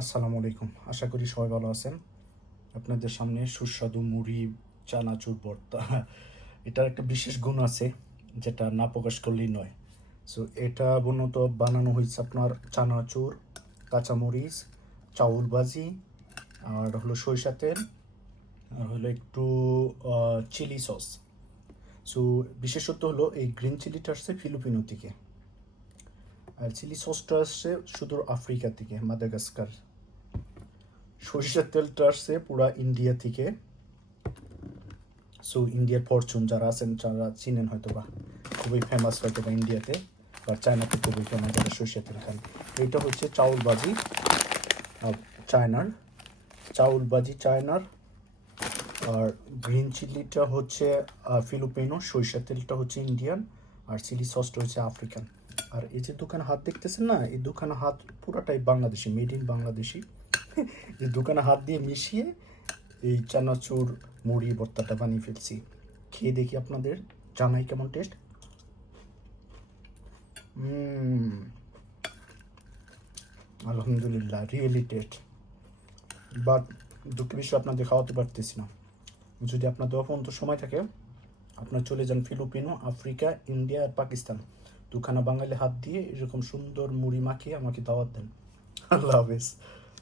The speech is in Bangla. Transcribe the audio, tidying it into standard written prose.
আসসালামু আলাইকুম। আশা করি সবাই ভালো আছেন। আপনাদের সামনে সুস্বাদু মুড়ি, চানাচুর ভর্তা। এটার একটা বিশেষ গুণ আছে যেটা না প্রকাশ করলেই নয়। সো এটা মূলত বানানো হয়েছে আপনার চানাচুর, কাঁচামরিচ, চাউল ভাজি, আর হলো সরিষা তেল, আর হলো একটু চিলি সস। সো বিশেষত হলো এই গ্রিন চিলিটা আসছে ফিলিপিনো থেকে, আর চিলি সসটা আসছে সুদূর আফ্রিকা থেকে, মাদাগাস্কার। সরিষার তেলটা আসছে পুরা ইন্ডিয়া থেকে। সো ইন্ডিয়ার ফরচুন যারা আছেন, যারা চিনেন হয়তো বা, খুবই ফেমাস হয়তো বা ইন্ডিয়াতে, বা চায়নাতে খুবই ফেমাস যারা সরিষার তেল খান। এইটা হচ্ছে চাউল ভাজি চায়নার, চাউল ভাজি চায়নার। আর গ্রিন চিলিটা হচ্ছে ফিলিপিনো, সরিষার তেলটা হচ্ছে ইন্ডিয়ান, আর চিলি সসটা হচ্ছে আফ্রিকান। আর এই যে দোকানে হাত দেখতেছেন না, এই দোকানে হাত পুরাটাই বাংলাদেশি, মেড ইন বাংলাদেশি। এই দোকানে হাত দিয়ে মিশিয়ে এই চানাচুর মুড়ি ভর্তাটা বানিয়ে ফেলছি। খেয়ে দেখি আপনাদের জানাই কেমন টেস্ট। আলহামদুলিল্লাহ, রিয়েলি টেস্ট। বাট দুঃখের বিষয় আপনাদের খাওয়াতে পারতেছি না। যদি আপনাদের অপরন্ত সময় থাকে, আপনার চলে যান ফিলিপিনো, আফ্রিকা, ইন্ডিয়া আর পাকিস্তান। দুখানা বাঙালি হাত দিয়ে এরকম সুন্দর মুড়ি মাখিয়ে আমাকে দাওয়াত দেন। আল্লাহ হাফেজ।